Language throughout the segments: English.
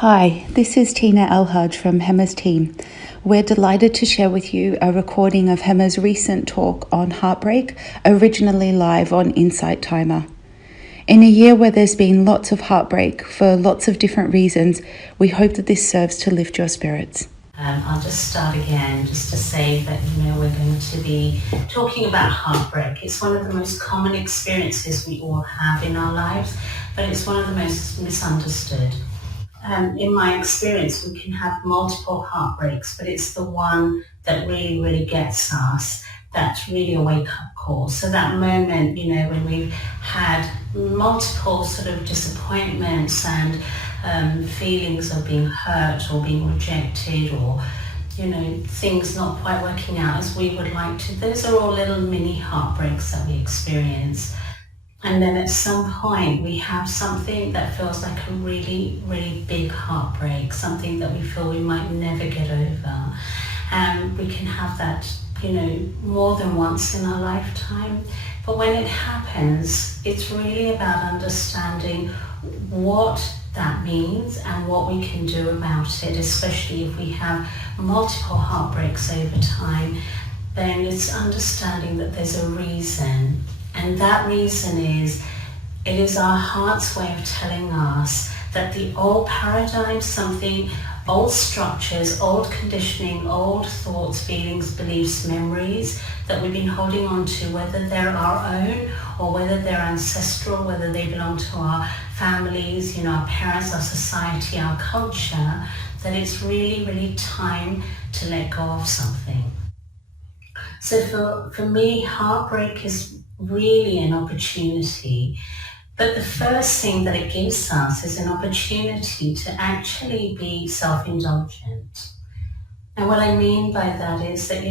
Hi, this is Tina Elhaj from Hema's team. We're delighted to share with you a recording of Hema's recent talk on Heartbreak, originally live on Insight Timer. In a year where there's been lots of heartbreak for lots of different reasons, we hope that this serves to lift your spirits. I'll just start again just to say that, we're going to be talking about heartbreak. It's one of the most common experiences we all have in our lives, but it's one of the most misunderstood. In my experience, we can have multiple heartbreaks, but it's the one that really, really gets us. That's really a wake-up call. So that moment, when we've had multiple sort of disappointments and feelings of being hurt or being rejected or, things not quite working out as we would like to. Those are all little mini heartbreaks that we experience. And then at some point we have something that feels like a really, really big heartbreak, something that we feel we might never get over. And we can have that, more than once in our lifetime. But when it happens, it's really about understanding what that means and what we can do about it, especially if we have multiple heartbreaks over time. Then it's understanding that there's a reason. And that reason is, it is our heart's way of telling us that the old paradigm, old structures, old conditioning, old thoughts, feelings, beliefs, memories that we've been holding on to, whether they're our own or whether they're ancestral, whether they belong to our families, our parents, our society, our culture, that it's really, really time to let go of something. So for me, heartbreak is really an opportunity. But the first thing that it gives us is an opportunity to actually be self-indulgent. And what I mean by that is that,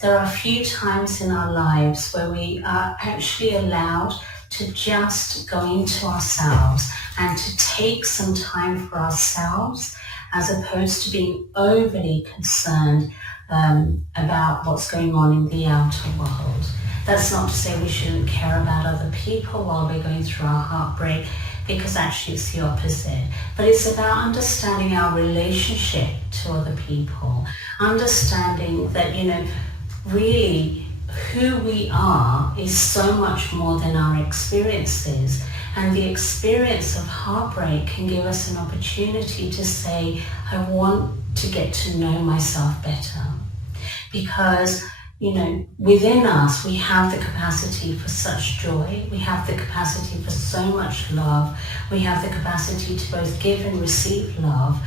there are a few times in our lives where we are actually allowed to just go into ourselves and to take some time for ourselves, as opposed to being overly concerned about what's going on in the outer world. That's not to say we shouldn't care about other people while we're going through our heartbreak, because actually it's the opposite. But it's about understanding our relationship to other people, understanding that, really who we are is so much more than our experiences. And the experience of heartbreak can give us an opportunity to say, I want to get to know myself better. Because within us, we have the capacity for such joy. We have the capacity for so much love. We have the capacity to both give and receive love.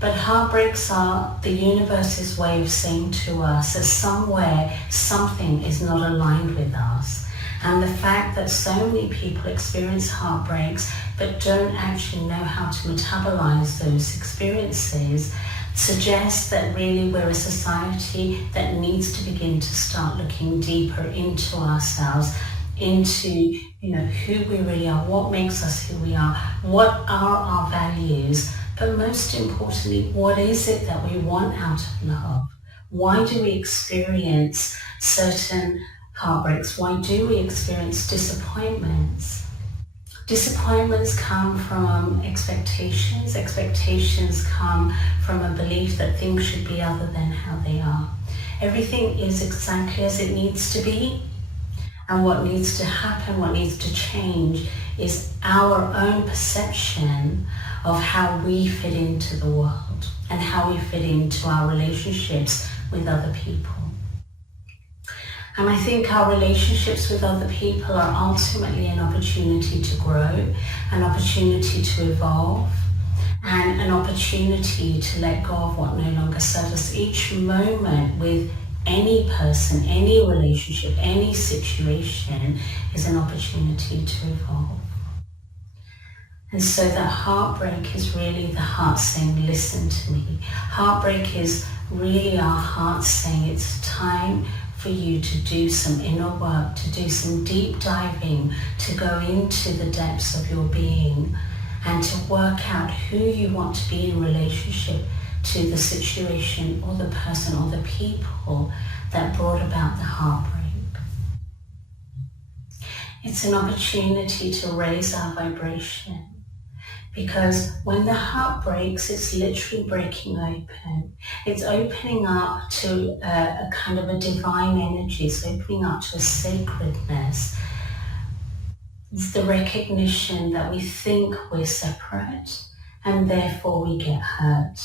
But heartbreaks are the universe's way of saying to us that somewhere, something is not aligned with us. And the fact that so many people experience heartbreaks but don't actually know how to metabolize those experiences suggests that really we're a society that needs to begin to start looking deeper into ourselves, into who we really are, what makes us who we are, what are our values, but most importantly, what is it that we want out of love? Why do we experience certain heartbreaks? Why do we experience disappointments? Disappointments come from expectations. Expectations come from a belief that things should be other than how they are. Everything is exactly as it needs to be. And what needs to happen, what needs to change, is our own perception of how we fit into the world and how we fit into our relationships with other people. And I think our relationships with other people are ultimately an opportunity to grow, an opportunity to evolve, and an opportunity to let go of what no longer serves us. Each moment with any person, any relationship, any situation is an opportunity to evolve. And so that heartbreak is really the heart saying, listen to me. Heartbreak is really our heart saying it's time for you to do some inner work, to do some deep diving, to go into the depths of your being and to work out who you want to be in relationship to the situation or the person or the people that brought about the heartbreak. It's an opportunity to raise our vibration, Because when the heart breaks, it's literally breaking open. It's opening up to a kind of a divine energy. It's opening up to a sacredness. It's the recognition that we think we're separate and therefore we get hurt.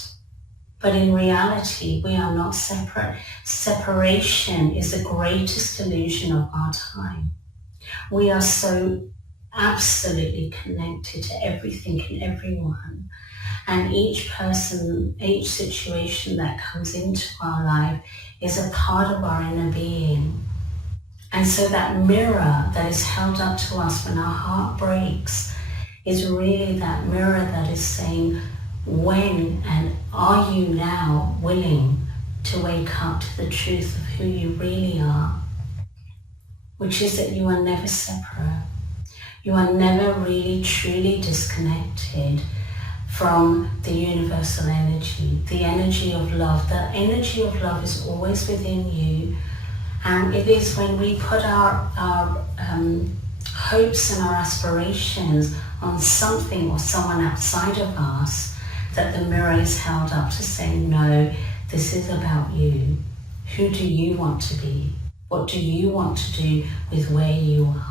But in reality, we are not separate. Separation is the greatest illusion of our time. We are so absolutely connected to everything and everyone. And each person, each situation that comes into our life is a part of our inner being. And so that mirror that is held up to us when our heart breaks is really that mirror that is saying, when and are you now willing to wake up to the truth of who you really are? Which is that you are never separate. You are never really truly disconnected from the universal energy, the energy of love. The energy of love is always within you. And it is when we put our hopes and our aspirations on something or someone outside of us that the mirror is held up to say, no, this is about you. Who do you want to be? What do you want to do with where you are?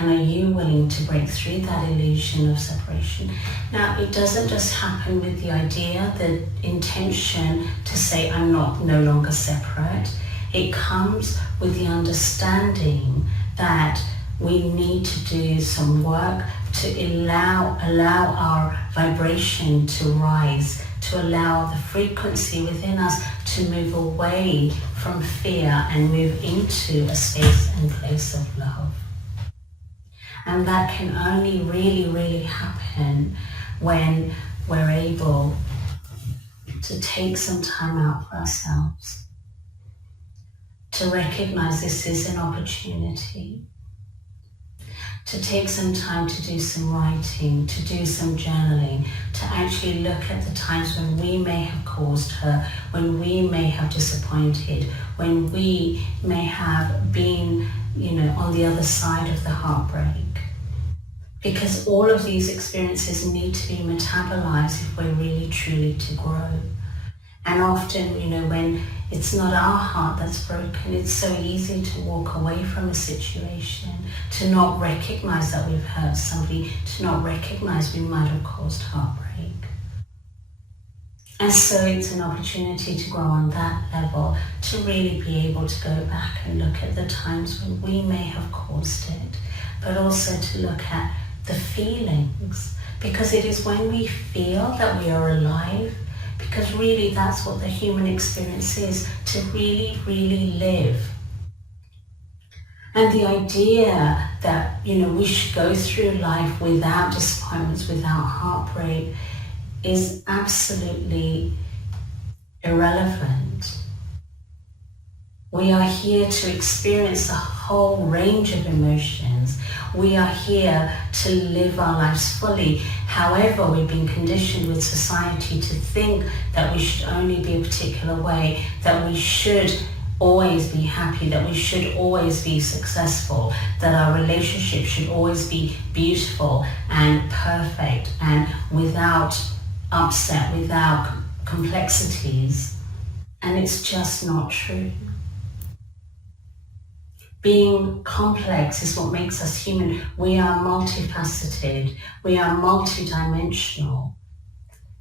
And are you willing to break through that illusion of separation? Now, it doesn't just happen with the idea, the intention to say, I'm no longer separate. It comes with the understanding that we need to do some work to allow our vibration to rise, to allow the frequency within us to move away from fear and move into a space and place of love. And that can only really happen when we're able to take some time out for ourselves, to recognize this is an opportunity, to take some time to do some writing, to do some journaling, to actually look at the times when we may have caused hurt, when we may have disappointed, when we may have been, on the other side of the heartbreak. Because all of these experiences need to be metabolized if we're really truly to grow. And often, when it's not our heart that's broken, it's so easy to walk away from a situation, to not recognize that we've hurt somebody, to not recognize we might have caused heartbreak. And so it's an opportunity to grow on that level, to really be able to go back and look at the times when we may have caused it, but also to look at the feelings, because it is when we feel that we are alive, because really that's what the human experience is, to really live. And the idea that, we should go through life without disappointments, without heartbreak, is absolutely irrelevant. We are here to experience a whole range of emotions. We are here to live our lives fully. However, we've been conditioned with society to think that we should only be a particular way, that we should always be happy, that we should always be successful, that our relationship should always be beautiful and perfect and without upset, without complexities. And it's just not true. Being complex is what makes us human. We are multifaceted. We are multidimensional.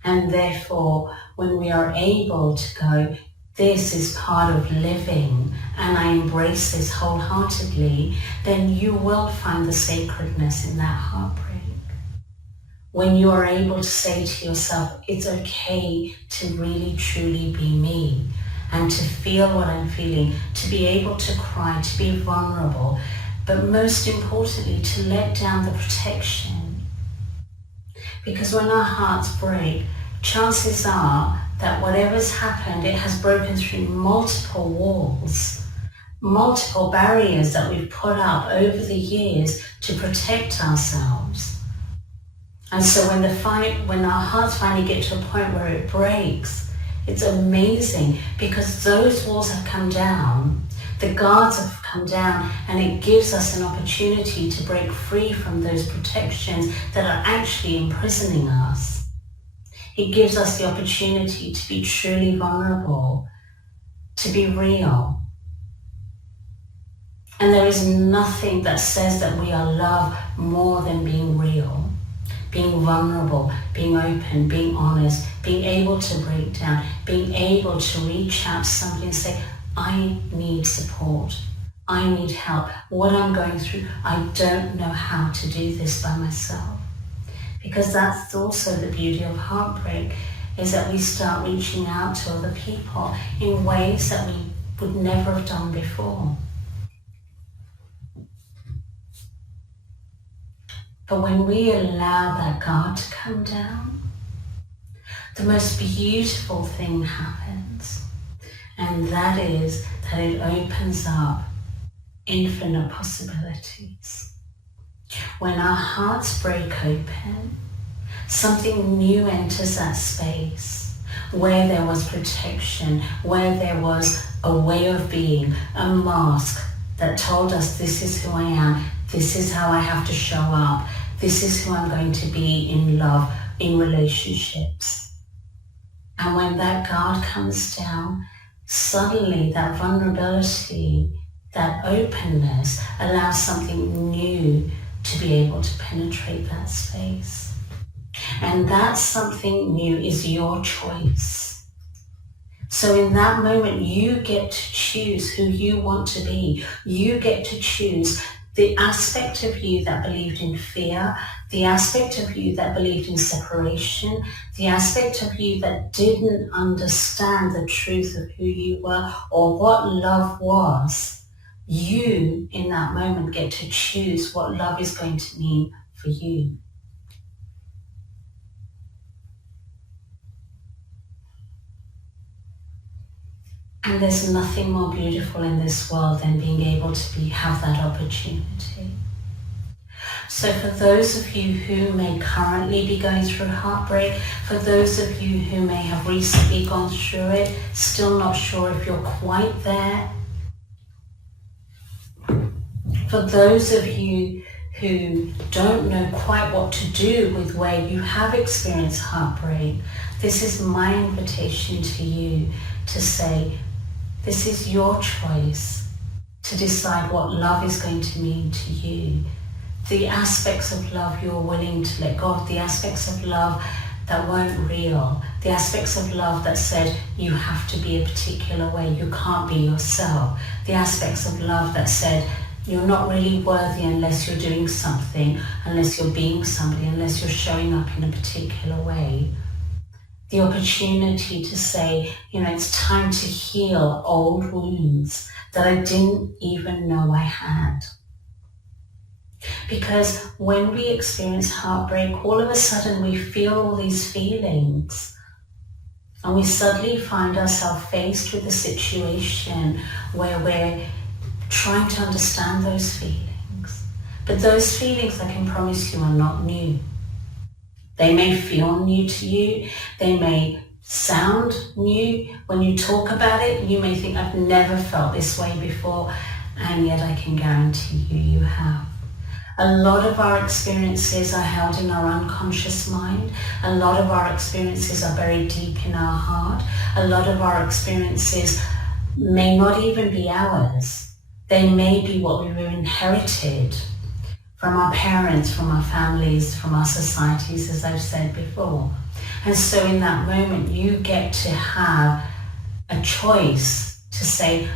And therefore, when we are able to go, this is part of living, and I embrace this wholeheartedly, then you will find the sacredness in that heartbreak. When you are able to say to yourself, it's okay to really truly be me, and to feel what I'm feeling, to be able to cry, to be vulnerable, but most importantly, to let down the protection. Because when our hearts break, chances are that whatever's happened, it has broken through multiple walls, multiple barriers that we've put up over the years to protect ourselves. And so when our hearts finally get to a point where it breaks, it's amazing, because those walls have come down, The guards have come down, and it gives us an opportunity to break free from those protections that are actually imprisoning us. It gives us the opportunity to be truly vulnerable, to be real. And there is nothing that says that we are loved more than being real, being vulnerable, being open, being honest, being able to break down, being able to reach out to somebody and say, I need support. I need help. What I'm going through, I don't know how to do this by myself. Because that's also the beauty of heartbreak, is that we start reaching out to other people in ways that we would never have done before. But when we allow that guard to come down, the most beautiful thing happens. And that is that it opens up infinite possibilities. When our hearts break open, something new enters that space where there was protection, where there was a way of being, a mask that told us this is who I am, this is how I have to show up, this is who I'm going to be in love, in relationships. And when that guard comes down, suddenly that vulnerability, that openness allows something new to be able to penetrate that space. And that something new is your choice. So in that moment, you get to choose who you want to be. You get to choose the aspect of you that believed in fear, the aspect of you that believed in separation, the aspect of you that didn't understand the truth of who you were or what love was. You, in that moment, get to choose what love is going to mean for you. And there's nothing more beautiful in this world than being able to have that opportunity. So for those of you who may currently be going through heartbreak, for those of you who may have recently gone through it, still not sure if you're quite there, for those of you who don't know quite what to do with where you have experienced heartbreak, this is my invitation to you to say, this is your choice to decide what love is going to mean to you. The aspects of love you're willing to let go of, the aspects of love that weren't real, the aspects of love that said you have to be a particular way, you can't be yourself, the aspects of love that said you're not really worthy unless you're doing something, unless you're being somebody, unless you're showing up in a particular way. The opportunity to say, it's time to heal old wounds that I didn't even know I had. Because when we experience heartbreak, all of a sudden we feel all these feelings. And we suddenly find ourselves faced with a situation where we're trying to understand those feelings. But those feelings, I can promise you, are not new. They may feel new to you. They may sound new. When you talk about it, you may think, I've never felt this way before. And yet I can guarantee you have. A lot of our experiences are held in our unconscious mind. A lot of our experiences are buried deep in our heart. A lot of our experiences may not even be ours. They may be what we were inherited from our parents, from our families, from our societies, as I've said before. And so in that moment, you get to have a choice to say,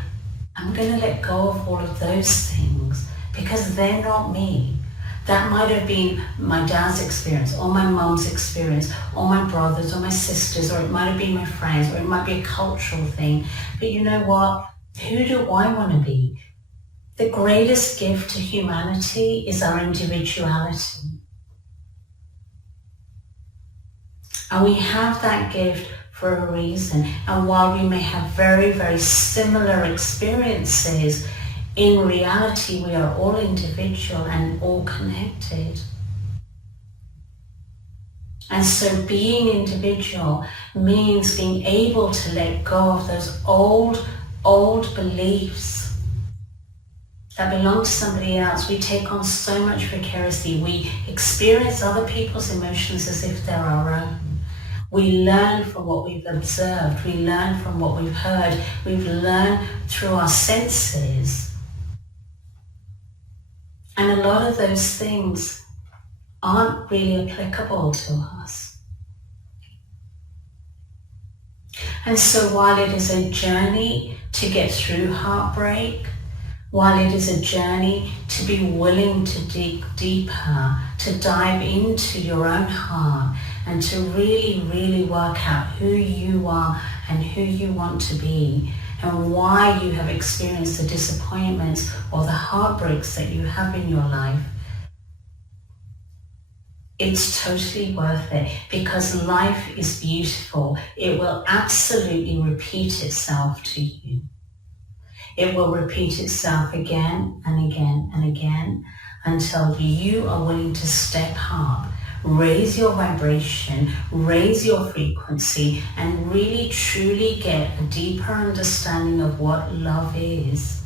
I'm going to let go of all of those things because they're not me. That might have been my dad's experience or my mum's experience or my brothers or my sisters, or it might have been my friends, or it might be a cultural thing. But you know what? Who do I want to be? The greatest gift to humanity is our individuality. And we have that gift for a reason. And while we may have very, very similar experiences, in reality, we are all individual and all connected. And so being individual means being able to let go of those old beliefs that belong to somebody else. We take on so much vicariously. We experience other people's emotions as if they're our own. We learn from what we've observed. We learn from what we've heard. We've learned through our senses. And a lot of those things aren't really applicable to us. And so while it is a journey to get through heartbreak, while it is a journey to be willing to dig deeper, to dive into your own heart and to really, really work out who you are and who you want to be and why you have experienced the disappointments or the heartbreaks that you have in your life, it's totally worth it, because life is beautiful. It will absolutely repeat itself to you. It will repeat itself again and again and again until you are willing to step up, raise your vibration, raise your frequency, and really truly get a deeper understanding of what love is.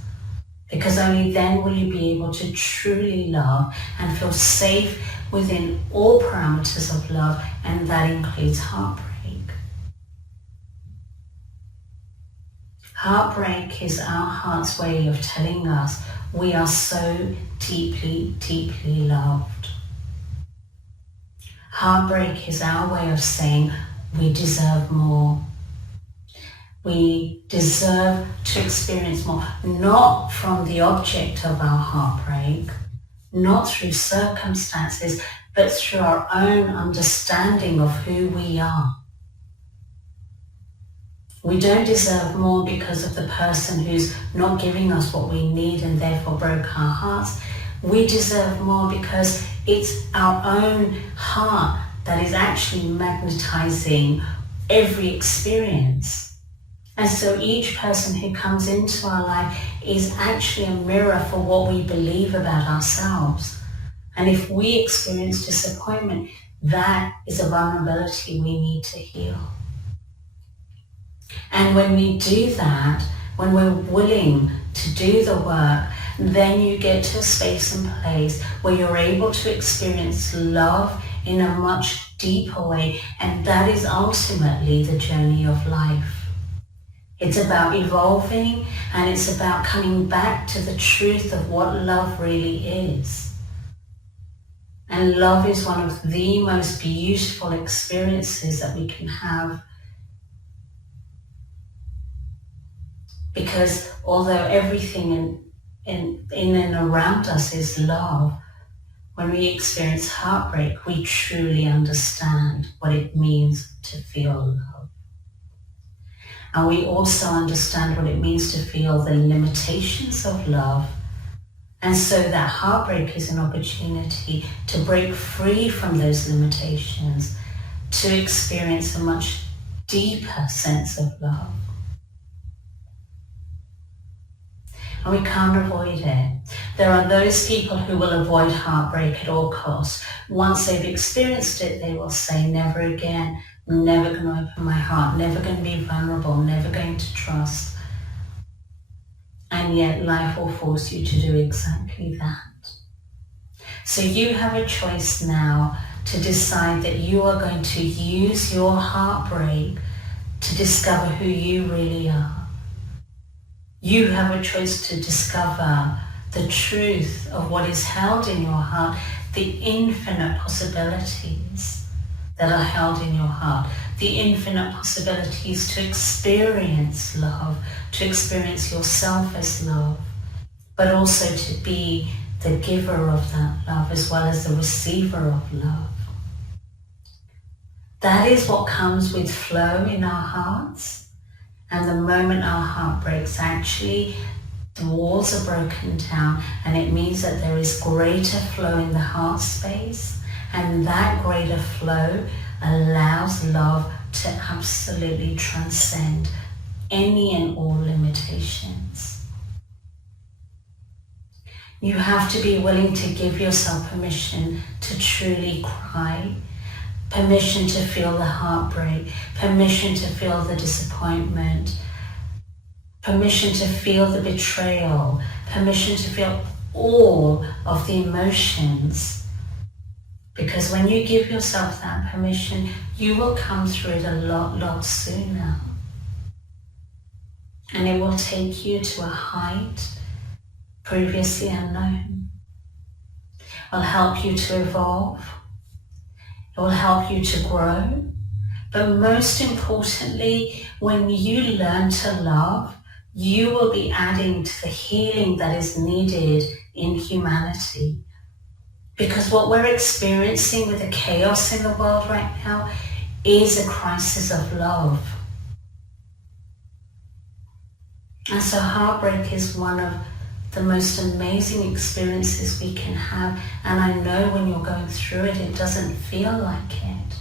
Because only then will you be able to truly love and feel safe within all parameters of love, and that includes heartbreak. Heartbreak is our heart's way of telling us we are so deeply, deeply loved. Heartbreak is our way of saying we deserve more. We deserve to experience more, not from the object of our heartbreak, not through circumstances, but through our own understanding of who we are. We don't deserve more because of the person who's not giving us what we need and therefore broke our hearts. We deserve more because it's our own heart that is actually magnetizing every experience. And so each person who comes into our life is actually a mirror for what we believe about ourselves. And if we experience disappointment, that is a vulnerability we need to heal. And when we do that, when we're willing to do the work, then you get to a space and place where you're able to experience love in a much deeper way. And that is ultimately the journey of life. It's about evolving, and it's about coming back to the truth of what love really is. And love is one of the most beautiful experiences that we can have. Because although everything in and around us is love, when we experience heartbreak, we truly understand what it means to feel love. And we also understand what it means to feel the limitations of love. And so that heartbreak is an opportunity to break free from those limitations, to experience a much deeper sense of love. And we can't avoid it. There are those people who will avoid heartbreak at all costs. Once they've experienced it, they will say, never again. I'm never going to open my heart, never going to be vulnerable, never going to trust. And yet life will force you to do exactly that. So you have a choice now to decide that you are going to use your heartbreak to discover who you really are. You have a choice to discover the truth of what is held in your heart, the infinite possibilities that are held in your heart, the infinite possibilities to experience love, to experience yourself as love, but also to be the giver of that love as well as the receiver of love. That is what comes with flow in our hearts. And the moment our heart breaks, actually the walls are broken down, and it means that there is greater flow in the heart space. And that greater flow allows love to absolutely transcend any and all limitations. You have to be willing to give yourself permission to truly cry, permission to feel the heartbreak, permission to feel the disappointment, permission to feel the betrayal, permission to feel all of the emotions. Because when you give yourself that permission, you will come through it a lot sooner. And it will take you to a height previously unknown. It will help you to evolve. It will help you to grow. But most importantly, when you learn to love, you will be adding to the healing that is needed in humanity. Because what we're experiencing with the chaos in the world right now is a crisis of love. And so heartbreak is one of the most amazing experiences we can have. And I know when you're going through it, it doesn't feel like it.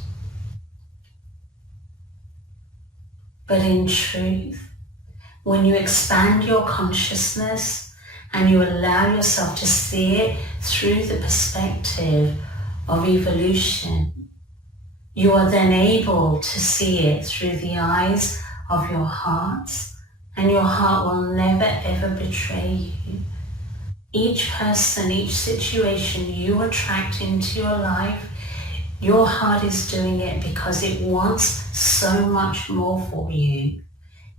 But in truth, when you expand your consciousness and you allow yourself to see it through the perspective of evolution, you are then able to see it through the eyes of your hearts. And your heart will never ever betray you. Each person, each situation you attract into your life, your heart is doing it because it wants so much more for you.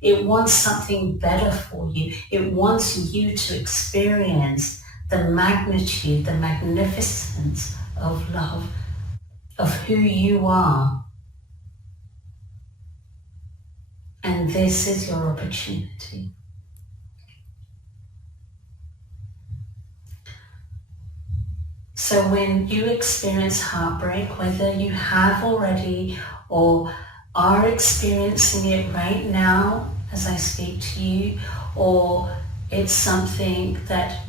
It wants something better for you. It wants you to experience the magnitude, the magnificence of love, of who you are. And this is your opportunity. So when you experience heartbreak, whether you have already or are experiencing it right now as I speak to you, or it's something that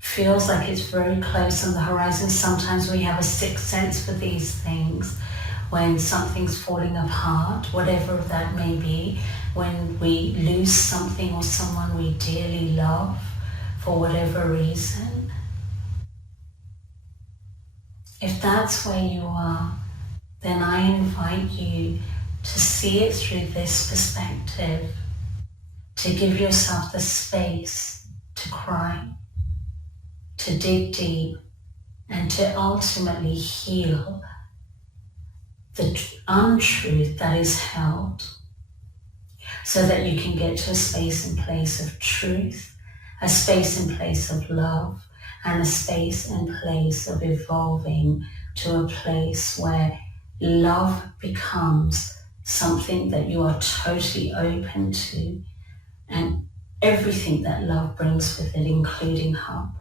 feels like it's very close on the horizon. Sometimes we have a sixth sense for these things. When something's falling apart, whatever that may be, when we lose something or someone we dearly love for whatever reason. If that's where you are, then I invite you to see it through this perspective, to give yourself the space to cry, to dig deep, and to ultimately heal the untruth that is held, so that you can get to a space and place of truth, a space and place of love, and a space and place of evolving to a place where love becomes something that you are totally open to, and everything that love brings with it, including heartbreak.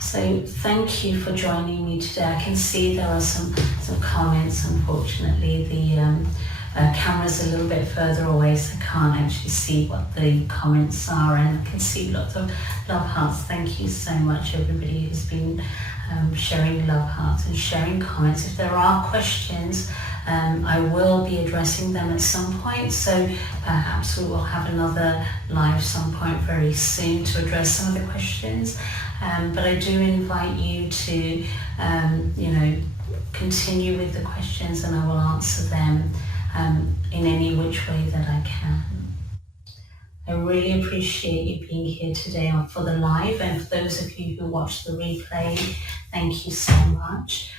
So thank you for joining me today. I can see there are some comments. Unfortunately, the camera's a little bit further away, so I can't actually see what the comments are, and I can see lots of love hearts. Thank you so much, everybody who's been sharing love hearts and sharing comments. If there are questions, I will be addressing them at some point, so perhaps we will have another live some point very soon to address some of the questions. But I do invite you to, continue with the questions, and I will answer them in any which way that I can. I really appreciate you being here today for the live, and for those of you who watch the replay, thank you so much.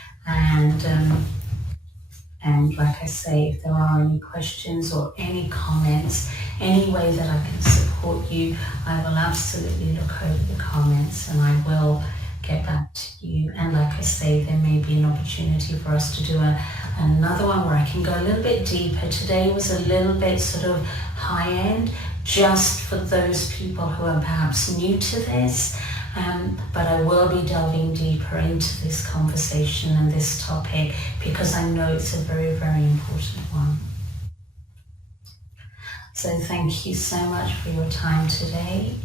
And like I say, if there are any questions or any comments, any way that I can support you, I will absolutely look over the comments and I will get back to you. And like I say, there may be an opportunity for us to do another one where I can go a little bit deeper. Today was a little bit sort of high end, just for those people who are perhaps new to this. But I will be delving deeper into this conversation and this topic because I know it's a very, very important one. So thank you so much for your time today.